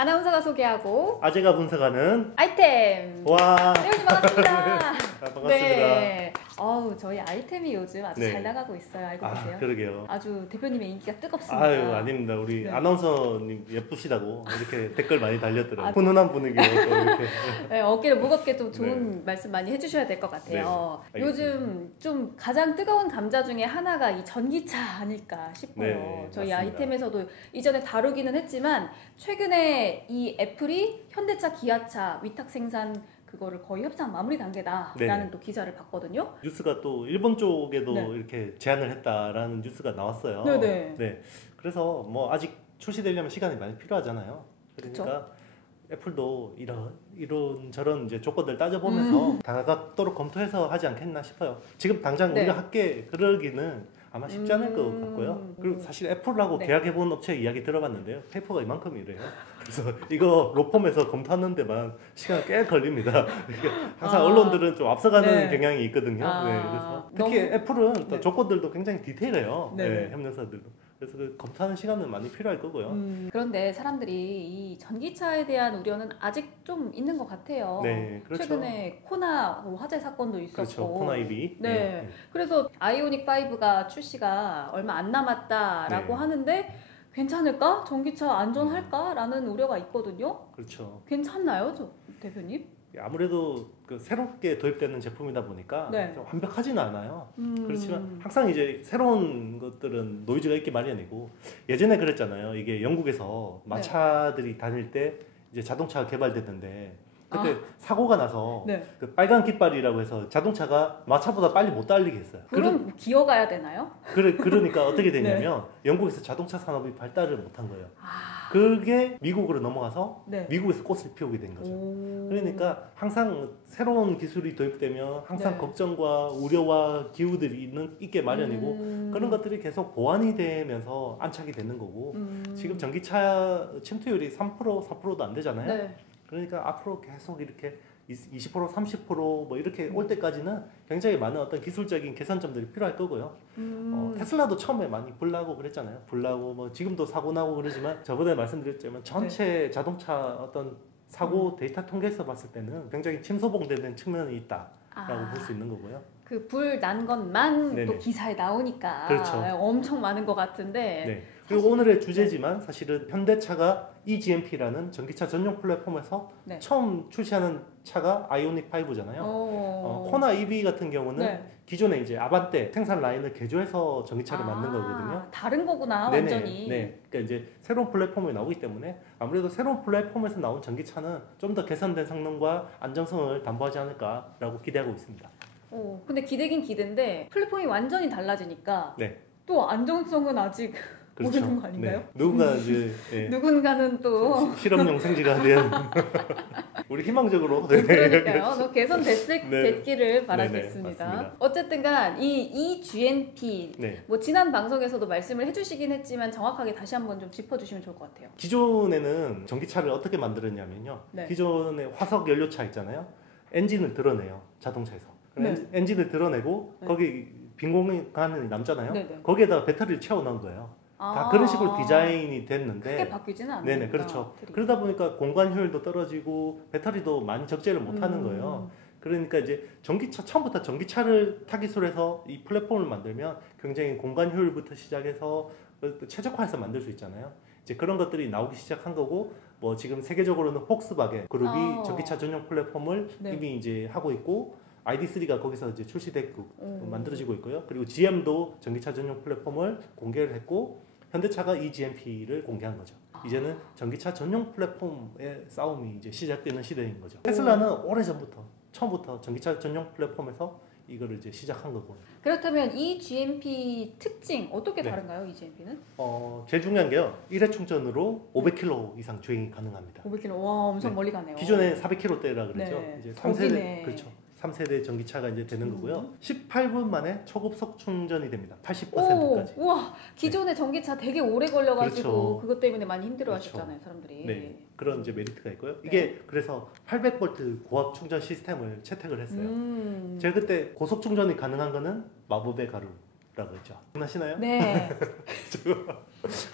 아나운서가 소개하고 아재가 분석하는 아이템. 와. 대표님 반갑습니다. 아, 반갑습니다. 네. 저희 아이템이 요즘 아주 네. 잘 나가고 있어요. 알고 계세요? 그러게요. 아주 대표님의 인기가 뜨겁습니다. 아유, 아닙니다. 우리 네. 아나운서님 예쁘시다고 이렇게 댓글 많이 달렸더라고요. 아, 훈훈한 분위기로 또 이렇게. 네, 어깨를 무겁게 좀 좋은 말씀 많이 해주셔야 될 것 같아요. 네, 요즘 좀 가장 뜨거운 감자 중에 하나가 이 전기차 아닐까 싶어요. 네, 저희 맞습니다. 아이템에서도 이전에 다루기는 했지만 최근에 이 애플이 현대차, 기아차 위탁 생산 그거를 거의 협상 마무리 단계다라는 네. 또 기사를 봤거든요. 뉴스가 또 일본 쪽에도 네. 이렇게 제안을 했다라는 뉴스가 나왔어요. 네네. 네. 그래서 뭐 아직 출시되려면 시간이 많이 필요하잖아요. 그러니까 그쵸? 애플도 이런 저런 이제 조건들 따져보면서 다가도록 검토해서 하지 않겠나 싶어요. 지금 당장 네. 우리가 할게 그러기는 아마 쉽지 않을 것 같고요. 그리고 사실 애플하고 네. 계약해본 업체 이야기 들어봤는데요. 페이퍼가 이만큼이래요. 그래서 이거 로펌에서 검토하는 데만 시간 꽤 걸립니다. 항상 언론들은 좀 앞서가는 네. 경향이 있거든요. 네, 그래서 특히 애플은 또 네. 조건들도 굉장히 디테일해요. 네. 네, 협력사들도. 그래서 그 검토하는 시간은 많이 필요할 거고요. 그런데 사람들이 이 전기차에 대한 우려는 아직 좀 있는 것 같아요. 네, 그렇죠. 최근에 코나 화재 사건도 있었고. 그렇죠. 코나이비. 네. 그래서 아이오닉 5가 출시가 얼마 안 남았다라고 네. 하는데 괜찮을까? 전기차 안전할까? 라는 우려가 있거든요. 그렇죠. 괜찮나요, 대표님? 아무래도 그 새롭게 도입되는 제품이다 보니까 네. 좀 완벽하지는 않아요. 그렇지만 항상 이제 새로운 것들은 노이즈가 있기 마련이고, 예전에 그랬잖아요. 이게 영국에서 마차들이 다닐 때 이제 자동차가 개발됐는데 그때 사고가 나서 네. 그 빨간 깃발이라고 해서 자동차가 마차보다 빨리 못 달리게 했어요. 그럼 기어가야 되나요? 그러니까 어떻게 됐냐면 영국에서 자동차 산업이 발달을 못한 거예요. 그게 미국으로 넘어가서 네. 미국에서 꽃을 피우게 된 거죠. 그러니까 항상 새로운 기술이 도입되면 항상 네. 걱정과 우려와 기우들이 있게 마련이고 그런 것들이 계속 보완이 되면서 안착이 되는 거고 지금 전기차 침투율이 3%, 4%도 안 되잖아요. 네. 그러니까 앞으로 계속 이렇게 20%, 30%뭐 이렇게 올 때까지는 굉장히 많은 어떤 기술적인 개선점들이 필요할 거고요. 테슬라도 처음에 많이 불나고 그랬잖아요. 불나고 뭐 지금도 사고 나고 그러지만 저번에 말씀드렸지만 전체 자동차 어떤 사고 데이터 통계에서 봤을 때는 굉장히 침소봉되는 측면이 있다라고 볼 수 있는 거고요. 그 불 난 것만 네네. 또 기사에 나오니까 그렇죠. 엄청 많은 것 같은데. 네. 그리고 오늘의 주제지만 사실은 현대차가 eGMP라는 전기차 전용 플랫폼에서 네. 처음 출시하는 차가 아이오닉 5잖아요. 코나 EV 같은 경우는 네. 기존에 이제 아반떼 생산 라인을 개조해서 전기차를 만든 거거든요. 다른 거구나. 네네. 완전히. 네. 그러니까 이제 새로운 플랫폼이 나오기 때문에 아무래도 새로운 플랫폼에서 나온 전기차는 좀 더 개선된 성능과 안정성을 담보하지 않을까라고 기대하고 있습니다. 근데 기대긴 기대인데 플랫폼이 완전히 달라지니까 네. 또 안정성은 아직 그렇죠. 모르는 거 아닌가요? 네. 누군가 이제 누군가는 또 실험용 생지가 된 우리 희망적으로 그러니까요. 너 네. 됐기를 바라겠습니다. 맞습니다. 어쨌든간 이 eGMP 네. 뭐 지난 방송에서도 말씀을 해주시긴 했지만 정확하게 다시 한번 좀 짚어주시면 좋을 것 같아요. 기존에는 전기차를 어떻게 만들었냐면요. 네. 기존에 화석 연료차 있잖아요. 엔진을 드러내요. 자동차에서. 네. 엔진을 드러내고 네. 거기 빈 공간이 남잖아요. 네네. 거기에다가 배터리를 채워 넣은 거예요. 다 그런 식으로 디자인이 됐는데 크게 바뀌지는 않아요. 네네, 그렇죠. 그러다 보니까 공간 효율도 떨어지고 배터리도 많이 적재를 못 하는 거예요. 그러니까 이제 처음부터 전기차를 타깃으로 해서 이 플랫폼을 만들면 굉장히 공간 효율부터 시작해서 최적화해서 만들 수 있잖아요. 이제 그런 것들이 나오기 시작한 거고, 뭐 지금 세계적으로는 폭스바겐 그룹이 전기차 전용 플랫폼을 네. 이미 이제 하고 있고, ID3가 거기서 이제 출시됐고 만들어지고 있고요. 그리고 GM도 전기차 전용 플랫폼을 공개를 했고, 현대차가 eGMP를 공개한 거죠. 이제는 전기차 전용 플랫폼의 싸움이 이제 시작되는 시대인 거죠. 테슬라는 오래전부터 처음부터 전기차 전용 플랫폼에서 이거를 이제 시작한 거고요. 그렇다면 eGMP 특징 어떻게 네. 다른가요? eGMP는? 제일 중요한 게요. 1회 충전으로 500km 이상 주행이 가능합니다. 500km. 와, 엄청 네. 멀리 가네요. 기존에 400km대라 그랬죠. 네. 이제 거기네. 3세대 그렇죠. 3세대 전기차가 이제 되는 거고요. 18분 만에 초급속 충전이 됩니다. 80%까지. 우와, 기존의 전기차 되게 오래 걸려가지고 그렇죠. 그것 때문에 많이 힘들어 그렇죠. 하셨잖아요, 사람들이. 네, 그런 이제 메리트가 있고요. 이게 그래서 800V 고압 충전 시스템을 채택을 했어요. 제가 그때 고속 충전이 가능한 거는 마법의 가루라고 가루라고 했죠. 기억나시나요? 네.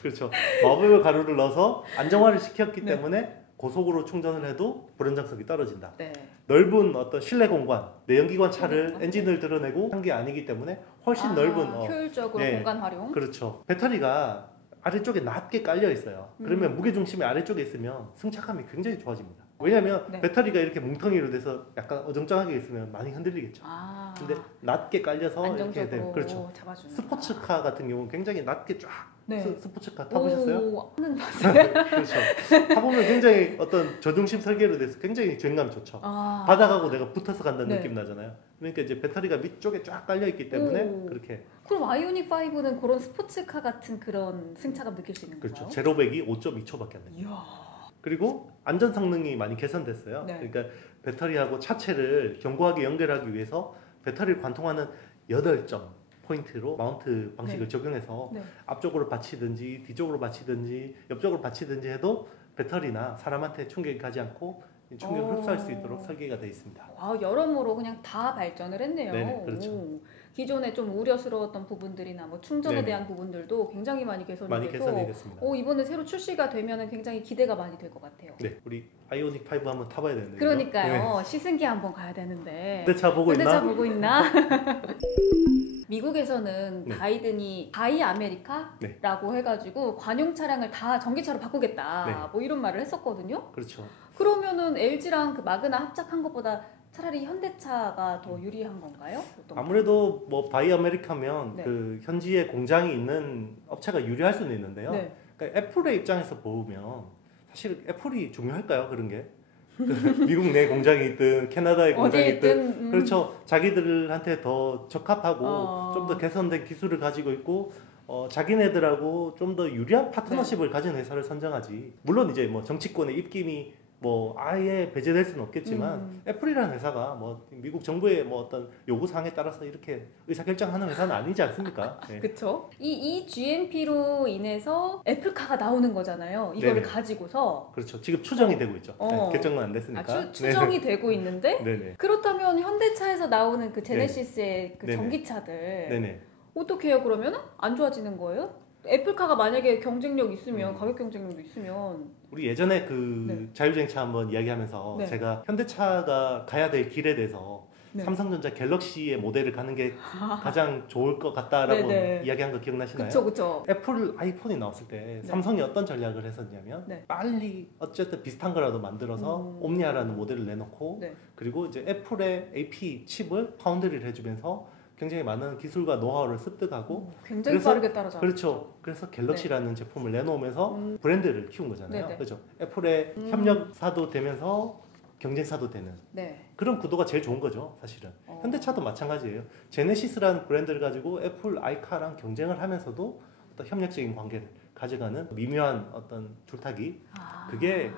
그렇죠. 마법의 가루를 넣어서 안정화를 시켰기 네. 때문에 고속으로 충전을 해도 불안정성이 떨어진다. 네. 넓은 어떤 실내 공간, 내연기관 차를 그렇죠. 엔진을 드러내고 한 게 아니기 때문에 훨씬 넓은 효율적으로 네. 공간 활용. 그렇죠. 배터리가 아래쪽에 낮게 깔려 있어요. 그러면 무게 중심이 아래쪽에 있으면 승차감이 굉장히 좋아집니다. 왜냐하면 네. 배터리가 이렇게 뭉텅이로 돼서 약간 어정쩡하게 있으면 많이 흔들리겠죠. 근데 낮게 깔려서 이렇게 안정적으로 되면 그렇죠. 잡아주는. 스포츠카 같은 경우는 굉장히 낮게 쫙 네. 스포츠카 타보셨어요? 하는 봤어요. 그렇죠. 타보면 굉장히 어떤 저중심 설계로 돼서 굉장히 주행감이 좋죠. 아. 바닥하고 내가 붙어서 간다는 네. 느낌 나잖아요. 그러니까 이제 배터리가 밑쪽에 쫙 깔려 있기 때문에 오. 그렇게 그럼 아이오닉 5는 그런 스포츠카 같은 그런 승차감 느낄 수 있는 그렇죠. 건가요? 제로백이 5.2초밖에 안 됩니다. 이야. 그리고 안전 성능이 많이 개선됐어요. 네. 그러니까 배터리하고 차체를 견고하게 연결하기 위해서 배터리를 관통하는 8점 포인트로 마운트 방식을 네. 적용해서 네. 앞쪽으로 받치든지 뒤쪽으로 받치든지 옆쪽으로 받치든지 해도 배터리나 사람한테 충격이 가지 않고 충격을 흡수할 수 있도록 설계가 되어 있습니다. 와, 여러모로 그냥 다 발전을 했네요. 네네, 그렇죠. 오. 기존에 좀 우려스러웠던 부분들이나 뭐 충전에 네네. 대한 부분들도 굉장히 많이 개선이 많이 돼서 개선이 됐습니다. 이번에 새로 출시가 되면 굉장히 기대가 많이 될 것 같아요. 네, 우리 아이오닉 5 한번 타봐야 되는데. 그러니까요. 시승기 한번 가야 되는데. 현대차 보고 현대차 있나? 보고 있나? 미국에서는 네. 바이든이 바이 아메리카라고 해가지고 관용 차량을 다 전기차로 바꾸겠다. 네. 뭐 이런 말을 했었거든요. 그렇죠. 그러면은 LG랑 그 마그나 합작한 것보다 차라리 현대차가 더 유리한 건가요? 어떤가요? 아무래도 뭐 바이 아메리카면 네. 그 현지에 공장이 있는 업체가 유리할 수는 있는데요. 네. 그러니까 애플의 입장에서 보면 사실 애플이 중요할까요? 그런 게 그 미국 내 공장이 있든 캐나다의 공장이 어디에 있든 있든 그렇죠. 자기들한테 더 적합하고 좀 더 개선된 기술을 가지고 있고 자기네들하고 좀 더 유리한 파트너십을 가진 회사를 선정하지. 물론 이제 뭐 정치권의 입김이 뭐 아예 배제될 수는 없겠지만 애플이라는 회사가 뭐 미국 정부의 뭐 어떤 요구 사항에 따라서 이렇게 의사결정하는 회사는 아니지 않습니까? 네. 그렇죠. 이 GMP로 인해서 애플카가 나오는 거잖아요. 이거를 네네. 가지고서 그렇죠. 지금 추정이 되고 있죠. 어. 네, 결정은 안 됐으니까. 추정이 되고 있는데 네네. 그렇다면 현대차에서 나오는 그 제네시스의 그 네네. 전기차들 네네. 어떻게 해요? 그러면 안 좋아지는 거예요? 애플카가 만약에 경쟁력 있으면 음. 가격 경쟁력도 있으면 우리 예전에 그 네. 자율주행차 한번 이야기하면서 네. 제가 현대차가 가야 될 길에 대해서 네. 삼성전자 갤럭시의 모델을 가는 게 가장 좋을 것 같다라고 네네. 이야기한 거 기억나시나요? 그쵸. 애플 아이폰이 나왔을 때 삼성이 어떤 전략을 했었냐면 네. 빨리 어쨌든 비슷한 거라도 만들어서 옴니아라는 모델을 내놓고 네. 그리고 이제 애플의 AP 칩을 파운드리를 해주면서 굉장히 많은 기술과 노하우를 습득하고 굉장히 그래서- 빠르게 따라잡았죠. 그렇죠. 그래서 갤럭시라는 제품을 내놓으면서 브랜드를 키운 거잖아요. 네네. 그렇죠. 애플의 협력사도 되면서 경쟁사도 되는 네. 그런 구도가 제일 좋은 거죠, 사실은. 어. 현대차도 마찬가지예요. 제네시스라는 브랜드를 가지고 애플 아이카랑 경쟁을 하면서도 어떤 협력적인 관계를 가져가는 미묘한 어떤 줄타기 그게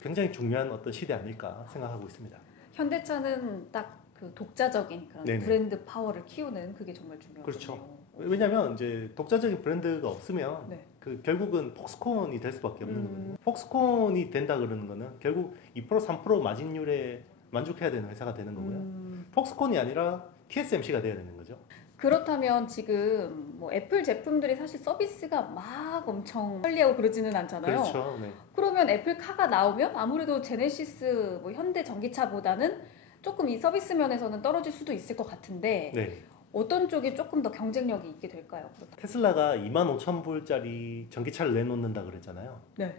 굉장히 중요한 어떤 시대 아닐까 생각하고 있습니다. 현대차는 딱 그 독자적인 그런 네네. 브랜드 파워를 키우는 그게 정말 중요하죠. 그렇죠. 왜냐하면 이제 독자적인 브랜드가 없으면 네. 그 결국은 폭스콘이 될 수밖에 없는 거거든요. 음. 폭스콘이 된다 그러는 거는 결국 2% 3% 마진율에 만족해야 되는 회사가 되는 거고요. 폭스콘이 아니라 TSMC가 돼야 되는 거죠. 그렇다면 지금 뭐 애플 제품들이 사실 서비스가 막 엄청 편리하고 그러지는 않잖아요. 그렇죠. 네. 그러면 애플카가 나오면 아무래도 제네시스 뭐 현대 전기차보다는 조금 이 서비스 면에서는 떨어질 수도 있을 것 같은데 네. 어떤 쪽이 조금 더 경쟁력이 있게 될까요? 그렇다면? 테슬라가 25,000불짜리 전기차를 내놓는다 그랬잖아요. 네.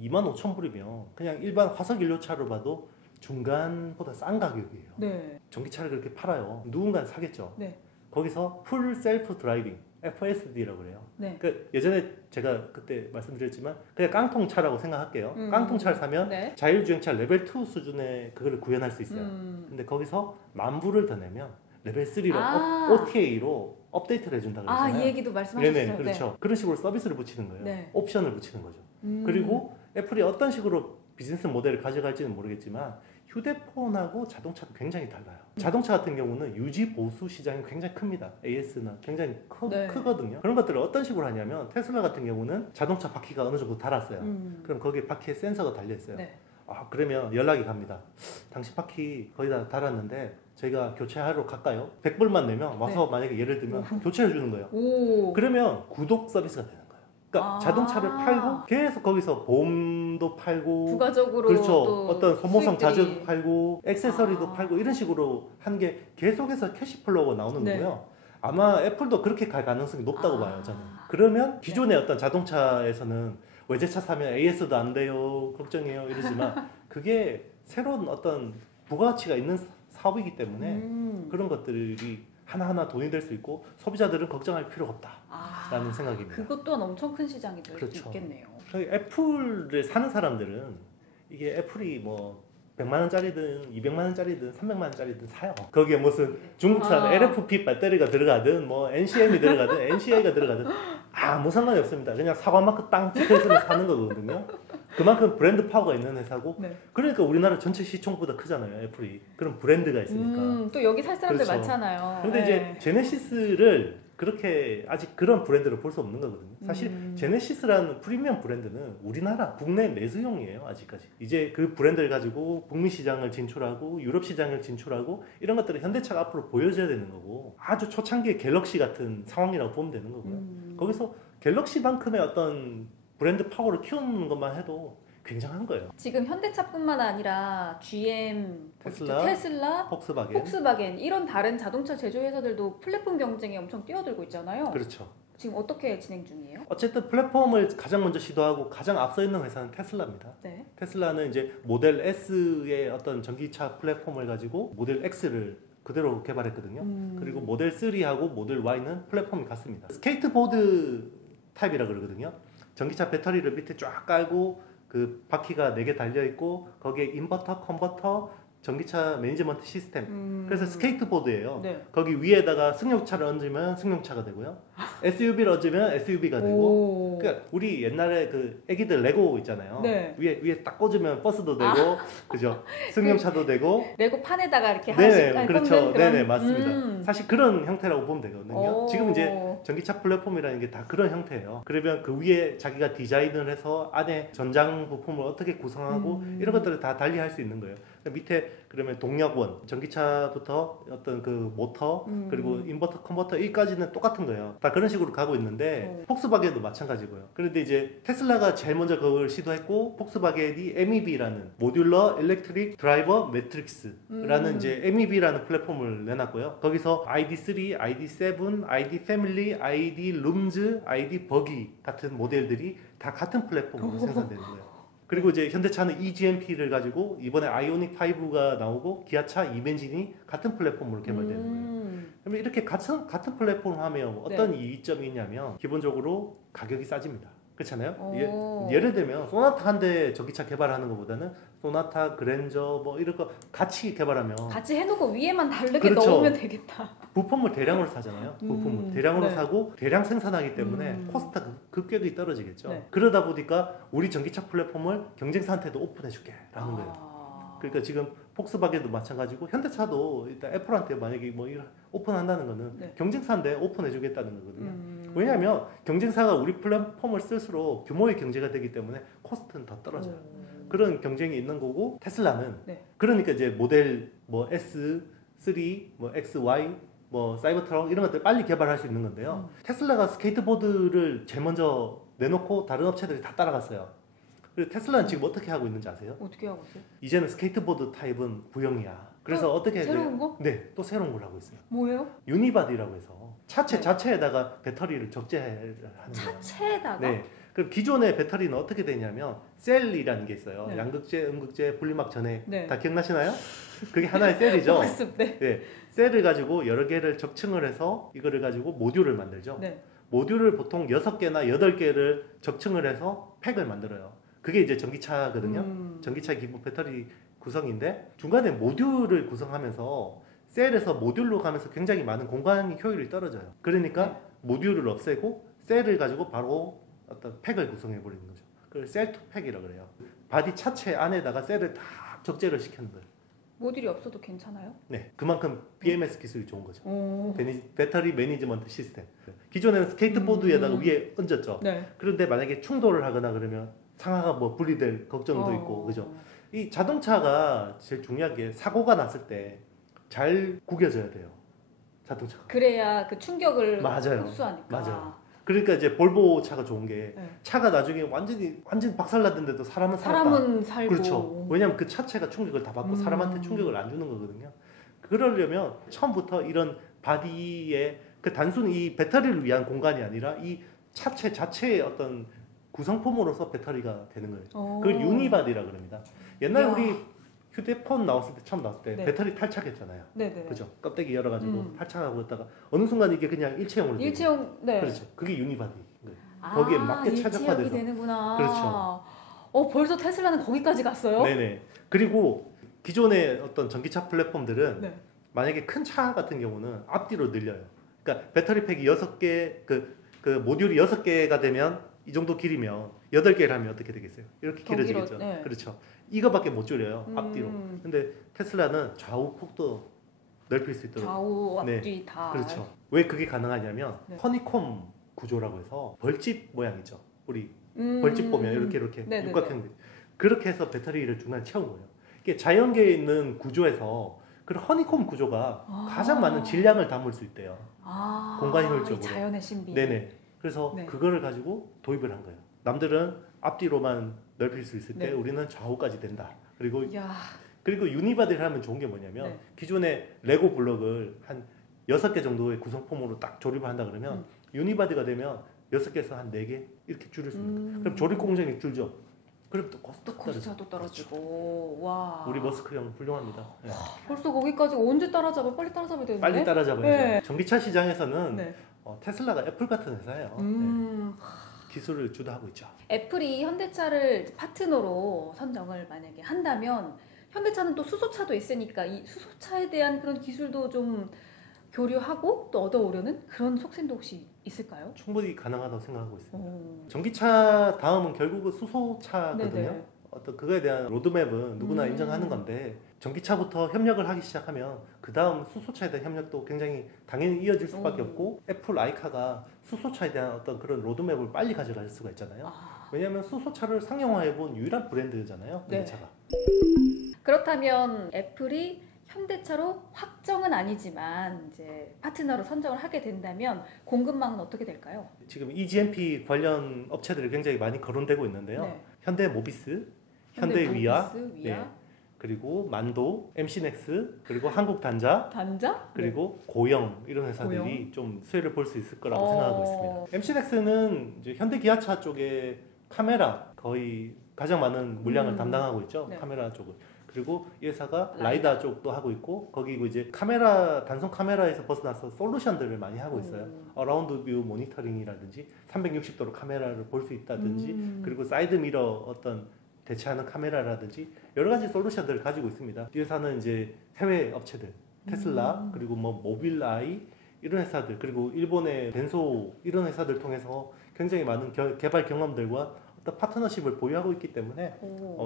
25,000불이면 그냥 일반 화석연료차로 봐도 중간보다 싼 가격이에요. 네. 전기차를 그렇게 팔아요. 누군가는 사겠죠. 네. 거기서 풀 셀프 드라이빙 FSD라고 그래요. 네. 그 예전에 제가 그때 말씀드렸지만 그냥 깡통차라고 생각할게요. 깡통차를 사면 네. 자율주행차 레벨 2 수준의 그거를 구현할 수 있어요. 근데 거기서 10,000불을 더 내면 레벨 3로 OTA로 업데이트를 해준다 그러잖아요. 이 얘기도 말씀하셨어요. 네네, 그렇죠. 그런 식으로 서비스를 붙이는 거예요. 네. 옵션을 붙이는 거죠. 그리고 애플이 어떤 식으로 비즈니스 모델을 가져갈지는 모르겠지만 휴대폰하고 자동차도 굉장히 달라요. 자동차 같은 경우는 유지 보수 시장이 굉장히 큽니다. AS나 굉장히 네. 크거든요. 그런 것들을 어떤 식으로 하냐면 테슬라 같은 경우는 자동차 바퀴가 어느 정도 달았어요. 그럼 거기에 바퀴에 센서가 달려 있어요. 네. 그러면 연락이 갑니다. 당신 바퀴 거의 다 달았는데 저희가 교체하러 갈까요? 100불만 내면 와서 만약에 예를 들면 교체해 주는 거예요. 그러면 구독 서비스가 되는 거예요. 그러니까 자동차를 팔고 계속 거기서 보험도 팔고 부가적으로 그렇죠. 또 어떤 소모성 수익들이. 자재도 팔고 액세서리도 팔고 이런 식으로 한 게 계속해서 캐시플로우가 나오는 네. 거고요. 아마 애플도 그렇게 갈 가능성이 높다고 봐요, 저는. 그러면 기존의 어떤 자동차에서는 외제차 사면 AS도 안 돼요, 걱정해요 이러지만 그게 새로운 어떤 부가가치가 있는 사업이기 때문에 그런 것들이 하나하나 돈이 될 수 있고 소비자들은 걱정할 필요가 없다라는 생각입니다. 그것 또한 엄청 큰 시장이 될 수 그렇죠. 있겠네요. 애플을 사는 사람들은 이게 애플이 뭐 100만 원짜리든 200만 원짜리든 300만 원짜리든 사요. 거기에 무슨 중국산 LFP 배터리가 들어가든 뭐 NCM이 들어가든 NCA가 들어가든 아무 상관이 없습니다. 그냥 사과 마크 땅 찍혀있으면 사는 거거든요. 그만큼 브랜드 파워가 있는 회사고 그러니까 우리나라 전체 시총보다 크잖아요. 애플이. 그런 브랜드가 있으니까. 또 여기 살 사람들 그렇죠. 많잖아요. 근데 이제 제네시스를 그렇게 아직 그런 브랜드로 볼 수 없는 거거든요. 사실 제네시스라는 프리미엄 브랜드는 우리나라 국내 내수용이에요. 아직까지. 이제 그 브랜드를 가지고 북미 시장을 진출하고 유럽 시장을 진출하고 이런 것들을 현대차가 앞으로 보여줘야 되는 거고 아주 초창기의 갤럭시 같은 상황이라고 보면 되는 거고요. 거기서 갤럭시만큼의 어떤 브랜드 파워를 키우는 것만 해도 굉장한 거예요. 지금 현대차뿐만 아니라 GM, 테슬라, 폭스바겐 이런 다른 자동차 제조 회사들도 플랫폼 경쟁에 엄청 뛰어들고 있잖아요. 그렇죠. 지금 어떻게 진행 중이에요? 어쨌든 플랫폼을 가장 먼저 시도하고 가장 앞서 있는 회사는 테슬라입니다. 네. 테슬라는 이제 모델 S의 어떤 전기차 플랫폼을 가지고 모델 X를 그대로 개발했거든요. 그리고 모델 3하고 모델 Y는 플랫폼이 같습니다. 스케이트보드 타입이라 그러거든요. 전기차 배터리를 밑에 쫙 깔고 그 바퀴가 4개 달려있고 거기에 인버터, 컨버터, 전기차 매니지먼트 시스템 그래서 스케이트보드예요. 네. 거기 위에다가 승용차를 얹으면 승용차가 되고요. SUV를 얹으면 SUV가 되고 그러니까 우리 옛날에 그 애기들 레고 있잖아요. 네. 위에 딱 꽂으면 버스도 되고 그죠? 승용차도 되고 레고 판에다가 이렇게 네네, 하나씩 그렇죠. 그런... 네네, 맞습니다. 사실 그런 형태라고 보면 되거든요. 지금 이제 전기차 플랫폼이라는 게 다 그런 형태예요. 그러면 그 위에 자기가 디자인을 해서 안에 전장 부품을 어떻게 구성하고 이런 것들을 다 달리 할 수 있는 거예요. 밑에 그러면 동력원, 전기차부터 어떤 그 모터 그리고 인버터, 컨버터 여기까지는 똑같은 거예요. 다 그런 식으로 가고 있는데 폭스바겐도 마찬가지고요. 그런데 이제 테슬라가 제일 먼저 그걸 시도했고 폭스바겐이 MEB라는 모듈러 일렉트릭 드라이버 매트릭스라는 이제 MEB라는 플랫폼을 내놨고요. 거기서 ID3, ID7, ID 패밀리, ID 룸즈, ID 버기 같은 모델들이 다 같은 플랫폼으로 생산되는 거예요. 그리고 이제 현대차는 eGMP를 가지고 이번에 아이오닉 5가 나오고 기아차 이벤진이 같은 플랫폼으로 개발되는 거예요. 그러면 이렇게 같은 플랫폼을 하면 어떤 이점이 있냐면 기본적으로 가격이 싸집니다. 그렇잖아요. 예를 들면 소나타 한 대 전기차 개발하는 것보다는 소나타, 그랜저 뭐 이런 거 같이 개발하면 같이 해놓고 위에만 다르게 그렇죠. 넣으면 되겠다. 부품을 대량으로 사잖아요. 부품을 대량으로 사고 대량 생산하기 때문에 코스트가 급격히 떨어지겠죠. 네. 그러다 보니까 우리 전기차 플랫폼을 경쟁사한테도 오픈해줄게 라는 거예요. 그러니까 지금 폭스바겐도 마찬가지고 현대차도 일단 애플한테 만약에 뭐 이걸 오픈한다는 거는 경쟁사인데 오픈해주겠다는 거거든요. 왜냐하면 경쟁사가 우리 플랫폼을 쓸수록 규모의 경제가 되기 때문에 코스트는 더 떨어져요. 그런 경쟁이 있는 거고 테슬라는 그러니까 이제 모델 뭐 S, 3, 뭐 X, Y, 뭐 사이버트럭 이런 것들 빨리 개발할 수 있는 건데요. 테슬라가 스케이트보드를 제일 먼저 내놓고 다른 업체들이 다 따라갔어요. 그리고 테슬라는 지금 어떻게 하고 있는지 아세요? 어떻게 하고 있어요? 이제는 스케이트보드 타입은 부영이야. 그래서 어떻게 해야 돼요? 새로운 거? 네, 또 새로운 걸 하고 있어요. 뭐예요? 유니바디라고 해서 차체 자체에다가 배터리를 적재하는 거예요. 차체에다가? 네. 그럼 기존의 배터리는 어떻게 되냐면 셀이라는 게 있어요. 양극재, 음극재, 분리막 전에 다 기억나시나요? 그게 하나의 셀이죠. 네. 셀을 가지고 여러 개를 적층을 해서 이거를 가지고 모듈을 만들죠. 모듈을 보통 6개나 8개를 적층을 해서 팩을 만들어요. 그게 이제 전기차거든요. 전기차 기본 배터리 구성인데 중간에 모듈을 구성하면서 셀에서 모듈로 가면서 굉장히 많은 공간 효율이 떨어져요. 그러니까 모듈을 없애고 셀을 가지고 바로 어떤 팩을 구성해 버리는 거죠. 그걸 셀 투 팩이라고 그래요. 바디 차체 안에다가 셀을 다 적재를 시키는 거예요. 모듈이 없어도 괜찮아요? 네, 그만큼 BMS 기술이 좋은 거죠. 배터리 매니지먼트 시스템. 기존에는 스케이트보드에다가 위에 얹었죠. 그런데 만약에 충돌을 하거나 그러면 상하가 뭐 분리될 걱정도 있고 그죠. 이 자동차가 제일 중요한 게 사고가 났을 때 잘 구겨져야 돼요. 자동차가. 그래야 그 충격을 맞아요. 흡수하니까. 맞아요. 그러니까 이제 볼보 차가 좋은 게 네. 차가 나중에 완전 박살났는데도 사람은 살았다. 사람은 살고. 그렇죠. 왜냐하면 그 차체가 충격을 다 받고 사람한테 충격을 안 주는 거거든요. 그러려면 처음부터 이런 바디에 그 단순히 이 배터리를 위한 공간이 아니라 이 차체 자체의 어떤 구성품으로서 배터리가 되는 거예요. 그걸 유니바디라 그럽니다. 옛날에 이야. 우리 휴대폰 나왔을 때 처음 나왔을 때 네. 배터리 탈착했잖아요. 네네. 그죠? 껍데기 열어가지고 탈착하고 있다가 어느 순간 이게 그냥 일체형으로 되고. 일체형. 네. 그렇죠. 그게 유니바디. 거기에 맞게 일체형이 최적화돼서. 되는구나. 그렇죠. 벌써 테슬라는 거기까지 갔어요? 네네. 그리고 기존의 어떤 전기차 플랫폼들은 네. 만약에 큰 차 같은 경우는 앞뒤로 늘려요. 그러니까 배터리 팩이 6개, 그 모듈이 6개가 되면 이 정도 길이면 8개를 하면 어떻게 되겠어요? 이렇게 더 길어지겠죠. 네. 그렇죠. 이거밖에 못 줄여요. 앞뒤로. 근데 테슬라는 좌우 폭도 넓힐 수 있도록. 좌우 앞뒤 네. 다. 그렇죠. 왜 그게 가능하냐면 네. 허니콤 구조라고 해서 벌집 모양이죠. 우리 벌집 보면 이렇게 네네네. 육각형 그렇게 해서 배터리를 중간에 채운 거예요. 이게 자연계에 있는 구조에서 그런 허니콤 구조가 가장 많은 질량을 담을 수 있대요. 공간 효율적으로. 이 자연의 신비. 네네. 그래서 네. 그거를 가지고 도입을 한 거예요. 남들은 앞뒤로만 넓힐 수 있을 때 네. 우리는 좌우까지 된다. 야. 그리고 유니바디를 하면 좋은 게 뭐냐면 네. 기존의 레고 블록을 한 6개 정도의 구성품으로 딱 조립을 한다 그러면 유니바디가 되면 6개에서 한 4개 이렇게 줄일 수 있는 거예요. 그럼 조립 공정이 줄죠. 그럼 또 코스트도 떨어지고. 와. 우리 머스크 형 훌륭합니다. 네. 벌써 거기까지 언제 따라잡아요? 빨리 따라잡아야 되는데. 빨리 따라잡아야죠. 네. 전기차 시장에서는 네. 테슬라가 애플 같은 회사예요. 네. 기술을 주도하고 있죠. 애플이 현대차를 파트너로 선정을 만약에 한다면 현대차는 또 수소차도 있으니까 이 수소차에 대한 그런 기술도 좀 교류하고 또 얻어오려는 그런 속셈도 혹시 있을까요? 충분히 가능하다고 생각하고 있습니다. 오. 전기차 다음은 결국은 수소차거든요. 네네. 어떤 그거에 대한 로드맵은 누구나 인정하는 건데 전기차부터 협력을 하기 시작하면 그 다음 수소차에 대한 협력도 굉장히 당연히 이어질 수밖에 없고 애플 아이카가 수소차에 대한 어떤 그런 로드맵을 빨리 가져갈 수가 있잖아요. 왜냐하면 수소차를 상용화해본 유일한 브랜드잖아요. 네. 전기차가. 그렇다면 애플이 현대차로 확정은 아니지만 이제 파트너로 선정을 하게 된다면 공급망은 어떻게 될까요? 지금 EGMP 관련 업체들이 굉장히 많이 거론되고 있는데요. 네. 현대모비스, 현대위아, 모비스, 네. 그리고 만도, MC넥스, 그리고 한국단자, 단자? 그리고 고영 이런 회사들이 고영? 좀 수혜를 볼 수 있을 거라고 생각하고 있습니다. MC넥스는 이제 현대기아차 쪽에 카메라 거의 가장 많은 물량을 담당하고 있죠. 네. 카메라 쪽을. 그리고 이 회사가 라이다 쪽도 하고 있고 거기고 이제 카메라 단순 카메라에서 벗어나서 솔루션들을 많이 하고 있어요. 어라운드 뷰 모니터링이라든지 360도로 카메라를 볼 수 있다든지 그리고 사이드 미러 어떤 대체하는 카메라라든지 여러 가지 솔루션들을 가지고 있습니다. 이 회사는 이제 해외 업체들 테슬라 그리고 뭐 모빌아이 이런 회사들 그리고 일본의 덴소 이런 회사들 통해서 굉장히 많은 개발 경험들과 어떤 파트너십을 보유하고 있기 때문에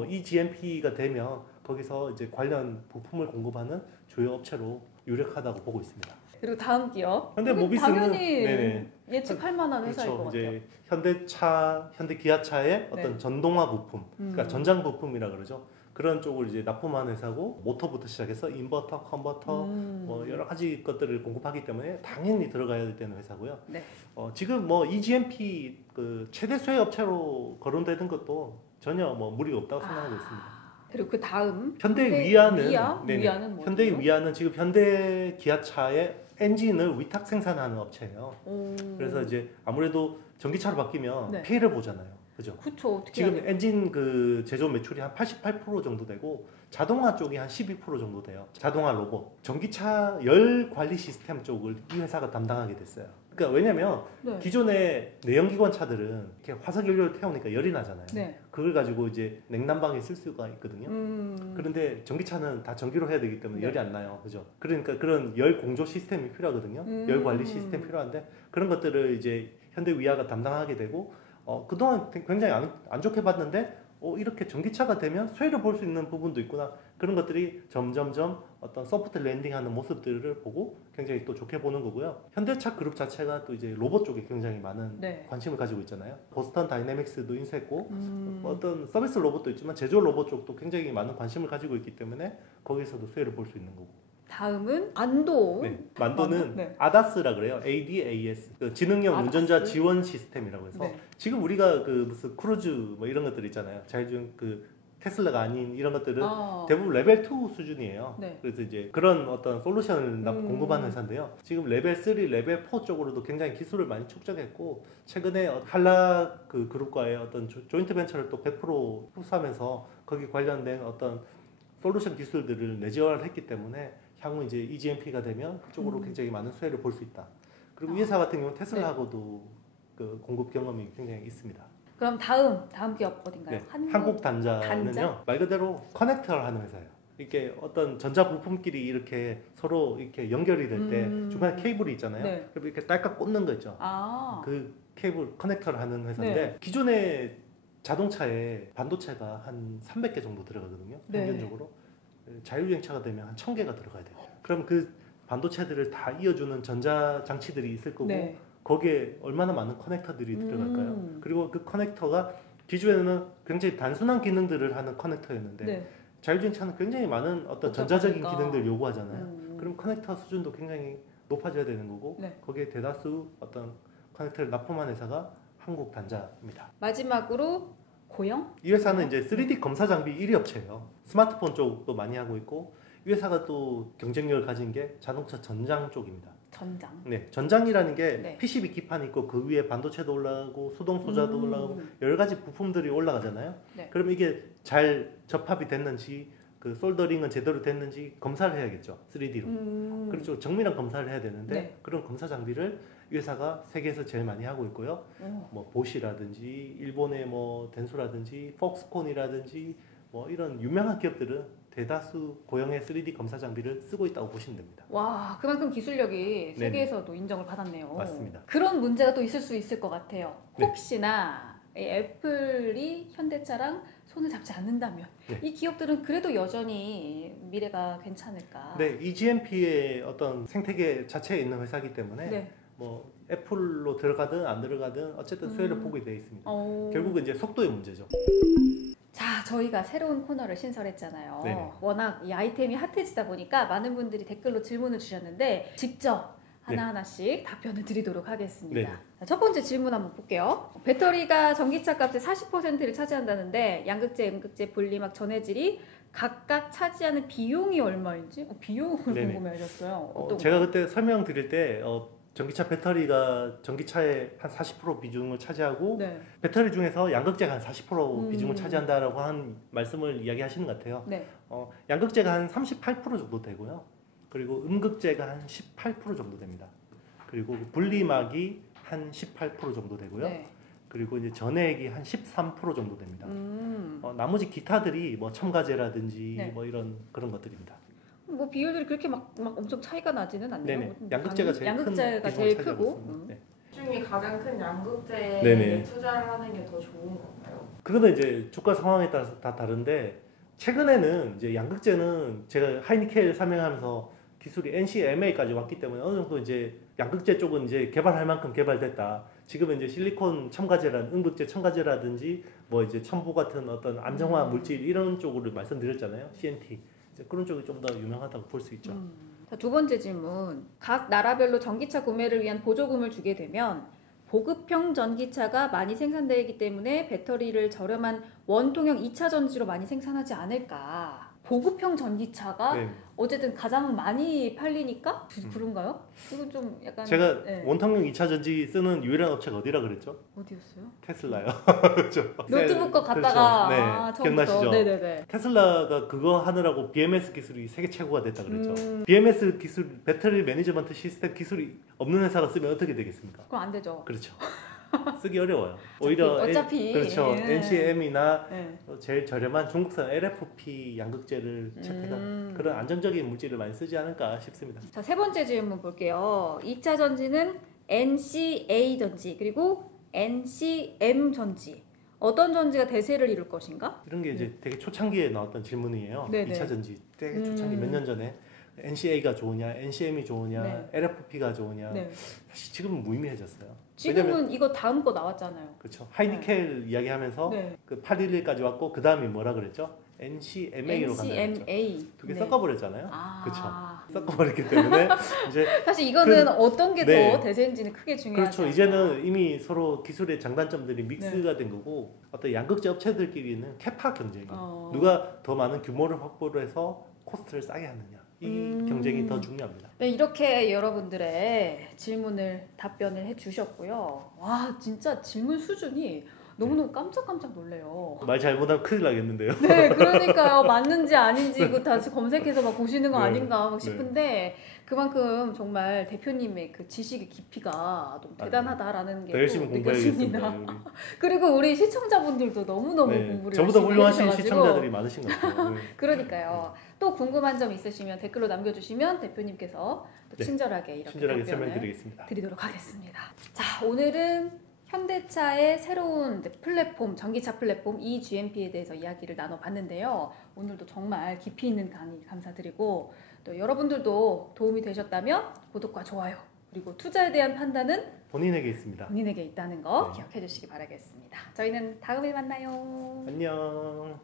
이 GMP가 되면 거기서 이제 관련 부품을 공급하는 주요 업체로 유력하다고 보고 있습니다. 그리고 다음 기업. 현대모비스는 당연히 네네. 예측할 만한 회사일 그렇죠. 것 같아요. 이제 현대차, 현대기아차의 어떤 네. 전동화 부품, 그러니까 전장 부품이라 그러죠. 그런 쪽을 이제 납품하는 회사고 모터부터 시작해서 인버터, 컨버터, 뭐 여러 가지 것들을 공급하기 때문에 당연히 들어가야 되는 회사고요. 네. 지금 뭐 EGMP 그 최대 수혜 업체로 거론되는 것도 전혀 뭐 무리가 없다고 생각하고 있습니다. 그리고 그 다음 현대위아는 위아는 뭐죠? 현대위아는 지금 현대기아차의 엔진을 위탁 생산하는 업체예요. 그래서 이제 아무래도 전기차로 바뀌면 네. 피해를 보잖아요. 그죠? 그쵸. 어떻게 지금 해야 돼요? 엔진 그 제조 매출이 한 88% 정도 되고 자동화 쪽이 한 12% 정도 돼요. 자동화 로봇. 전기차 열 관리 시스템 쪽을 이 회사가 담당하게 됐어요. 그러니까 왜냐면 네. 기존의 내연기관 차들은 이렇게 화석 연료를 태우니까 열이 나잖아요. 네. 그걸 가지고 이제 냉난방에 쓸 수가 있거든요. 그런데 전기차는 다 전기로 해야 되기 때문에 네. 열이 안 나요. 그죠? 그러니까 그런 열 공조 시스템이 필요하거든요. 열 관리 시스템 필요한데 그런 것들을 이제 현대위아가 담당하게 되고 그동안 굉장히 안 좋게 봤는데 이렇게 전기차가 되면 수혜를 볼 수 있는 부분도 있구나. 그런 것들이 점점점 어떤 소프트 랜딩하는 모습들을 보고 굉장히 또 좋게 보는 거고요. 현대차 그룹 자체가 또 이제 로봇 쪽에 굉장히 많은 네. 관심을 가지고 있잖아요. 보스턴 다이내믹스도 인수했고 어떤 서비스 로봇도 있지만 제조업 로봇 쪽도 굉장히 많은 관심을 가지고 있기 때문에 거기서도 수혜를 볼 수 있는 거고. 다음은 안도. 네, 만도는 네. ADAS라 그래요. ADAS. 그 지능형 ADAS? 운전자 지원 시스템이라고 해서 네. 지금 우리가 그 무슨 크루즈 뭐 이런 것들 있잖아요. 자율주행 그 테슬라가 아닌 이런 것들은 대부분 레벨 2 수준이에요. 네. 그래서 이제 그런 어떤 솔루션을 공급하는 회사인데요. 지금 레벨 3, 레벨 4 쪽으로도 굉장히 기술을 많이 축적했고 최근에 한락 그 그룹과의 어떤 조인트 벤처를 또 100% 흡수하면서 거기 관련된 어떤 솔루션 기술들을 내재화를 했기 때문에 향후 이제 EGMP가 되면 그쪽으로 굉장히 많은 수혜를 볼 수 있다. 그리고 이 회사 같은 경우 테슬라하고도 그 공급 경험이 굉장히 있습니다. 그럼 다음 기업 어딘가요? 네, 한국 단자는요 단자? 말 그대로 커넥터를 하는 회사예요. 이렇게 어떤 전자 부품끼리 이렇게 서로 이렇게 연결이 될 때 중간에 케이블이 있잖아요. 네. 그럼 이렇게 딸깍 꽂는 거 있죠. 그 케이블 커넥터를 하는 회사인데 네. 기존의 자동차에 반도체가 한 300개 정도 들어가거든요. 네. 평균적으로. 자율주행차가 되면 한 1000개가 들어가야 돼요. 그럼 그 반도체들을 다 이어주는 전자 장치들이 있을 거고 네. 거기에 얼마나 많은 커넥터들이 들어갈까요? 그리고 그 커넥터가 기존에는 굉장히 단순한 기능들을 하는 커넥터였는데 네. 자율주행차는 굉장히 많은 어떤 복잡하니까. 전자적인 기능들을 요구하잖아요. 그럼 커넥터 수준도 굉장히 높아져야 되는 거고 네. 거기에 대다수 어떤 커넥터를 납품한 회사가 한국 단자입니다. 마지막으로 고영? 이 회사는 이제 3D 검사 장비 1위 업체예요. 스마트폰 쪽도 많이 하고 있고 이 회사가 또 경쟁력을 가진 게 자동차 전장 쪽입니다. 전장. 네, 전장이라는 게 네. PCB 기판이 있고 그 위에 반도체도 올라가고 수동 소자도 올라가고 여러 가지 부품들이 올라가잖아요. 네. 그럼 이게 잘 접합이 됐는지 그 솔더링은 제대로 됐는지 검사를 해야겠죠. 3D로. 그렇죠. 정밀한 검사를 해야 되는데 네. 그런 검사 장비를 이 회사가 세계에서 제일 많이 하고 있고요. 뭐 보시라든지 일본의 뭐 덴소라든지 폭스콘이라든지 뭐 이런 유명한 기업들은 대다수 고영의 3D 검사 장비를 쓰고 있다고 보시면 됩니다. 와, 그만큼 기술력이 세계에서도 인정을 받았네요. 맞습니다. 그런 문제가 또 있을 수 있을 것 같아요. 네. 혹시나 이 애플이 현대차랑 손을 잡지 않는다면 네. 이 기업들은 그래도 여전히 미래가 괜찮을까? 네, EGMP의 어떤 생태계 자체에 있는 회사이기 때문에 네. 뭐 애플로 들어가든 안 들어가든 어쨌든 수혜를 보게 되어 있습니다. 결국은 이제 속도의 문제죠. 자, 저희가 새로운 코너를 신설했잖아요. 네네. 워낙 이 아이템이 핫해지다 보니까 많은 분들이 댓글로 질문을 주셨는데 직접 하나하나씩 답변을 드리도록 하겠습니다. 네네. 자, 첫 번째 질문 한번 볼게요. 배터리가 전기차 값의 40%를 차지한다는데 양극재, 음극재, 분리막, 전해질이 각각 차지하는 비용이 얼마인지 비용을 네네. 궁금해하셨어요. 제가 그때 설명드릴 때 전기차 배터리가 전기차의 한 40% 비중을 차지하고 네. 배터리 중에서 양극재가 한 40% 비중을 차지한다라고 한 말씀을 이야기하시는 것 같아요. 네. 양극재가 한 38% 정도 되고요. 그리고 음극재가 한 18% 정도 됩니다. 그리고 분리막이 한 18% 정도 되고요. 네. 그리고 이제 전해액이 한 13% 정도 됩니다. 나머지 기타들이 뭐 첨가제라든지 네. 뭐 이런 그런 것들입니다. 뭐 비율들이 그렇게 막 엄청 차이가 나지는 않네요. 네네. 양극재가 제일 양극재가 큰 제일 비중을 크고. 차지하고 있습니다. 네. 중에 가장 큰 양극재에 네네. 투자를 하는 게 더 좋은 건가요? 그거는 이제 주가 상황에 따라서 다 다른데 최근에는 이제 양극재는 제가 하이니켈 사명하면서 기술이 NCMA까지 왔기 때문에 어느 정도 이제 양극재 쪽은 이제 개발할 만큼 개발됐다. 지금은 이제 실리콘 첨가제라든 음극재 첨가제라든지 뭐 이제 첨보 같은 어떤 안정화 물질 이런 쪽으로 말씀드렸잖아요. CNT. 이제 그런 쪽이 좀 더 유명하다고 볼 수 있죠. 자, 두 번째 질문. 각 나라별로 전기차 구매를 위한 보조금을 주게 되면 보급형 전기차가 많이 생산되기 때문에 배터리를 저렴한 원통형 2차 전지로 많이 생산하지 않을까? 보급형 전기차가 네. 어쨌든 가장 많이 팔리니까 그런가요? 이건 좀 약간 제가 네. 원통형 2차 전지 쓰는 유일한 업체가 어디라 그랬죠? 어디였어요? 테슬라요. 그렇죠. 노트북 거 그렇죠. 갖다가 네. 처음부터. 기억나시죠? 네네네. 테슬라가 그거 하느라고 BMS 기술이 세계 최고가 됐다 그랬죠. BMS 기술, 배터리 매니지먼트 시스템 기술이 없는 회사가 쓰면 어떻게 되겠습니까? 그럼 안 되죠. 그렇죠. 쓰기 어려워요. 오히려 어차피 그렇죠. 예. NCM이나 네. 제일 저렴한 중국산 LFP 양극재를 채택한 그런 안정적인 물질을 많이 쓰지 않을까 싶습니다. 자, 세 번째 질문 볼게요. 2차 전지는 NCA 전지 그리고 NCM 전지 어떤 전지가 대세를 이룰 것인가? 이런 게 이제 되게 초창기에 나왔던 질문이에요. 네네. 2차 전지 되게 초창기 몇 년 전에 NCA가 좋으냐, NCM이 좋으냐, 네. LFP가 좋으냐. 네. 사실 지금은 무의미해졌어요. 지금은 이거 다음 거 나왔잖아요. 그렇죠. 하이니켈 이야기하면서 네. 그 811까지 왔고 그 다음이 뭐라 그랬죠? NCMA로 간다 그랬죠. NCMA. 두 개 네. 섞어버렸잖아요. 아. 그렇죠. 섞어버렸기 때문에 이제 사실 이거는 어떤 게 더 네. 대세인지는 크게 중요하지 그렇죠. 않아요. 이제는 이미 서로 기술의 장단점들이 믹스가 된 거고 어떤 양극재 업체들끼리는 캐파 경쟁이 누가 더 많은 규모를 확보를 해서 코스트를 싸게 하느냐 이 경쟁이 더 중요합니다. 네, 이렇게 여러분들의 질문을 답변을 해주셨고요. 와 진짜 질문 수준이 너무너무 깜짝깜짝 놀래요. 말 잘못하면 큰일 나겠는데요. 네, 그러니까요. 맞는지 아닌지 이거 다시 검색해서 막 보시는 거 네, 아닌가 막 싶은데 그만큼 정말 대표님의 그 지식의 깊이가 너무 대단하다라는 게 더 열심히 또 공부해야겠습니다. 느껴집니다. 그리고 우리 시청자분들도 너무너무 공부를 저보다 열심히 훌륭하신 해주셔가지고 시청자들이 많으신 것 같아요. 네. 그러니까요. 또 궁금한 점 있으시면 댓글로 남겨주시면 대표님께서 또 네, 친절하게 이렇게 친절하게 답변을 설명드리겠습니다. 드리도록 하겠습니다. 자, 오늘은 현대차의 새로운 플랫폼, 전기차 플랫폼 eGMP에 대해서 이야기를 나눠봤는데요. 오늘도 정말 깊이 있는 강의 감사드리고 또 여러분들도 도움이 되셨다면 구독과 좋아요 그리고 투자에 대한 판단은 본인에게 있습니다. 본인에게 있다는 거 네. 기억해 주시기 바라겠습니다. 저희는 다음에 만나요. 안녕.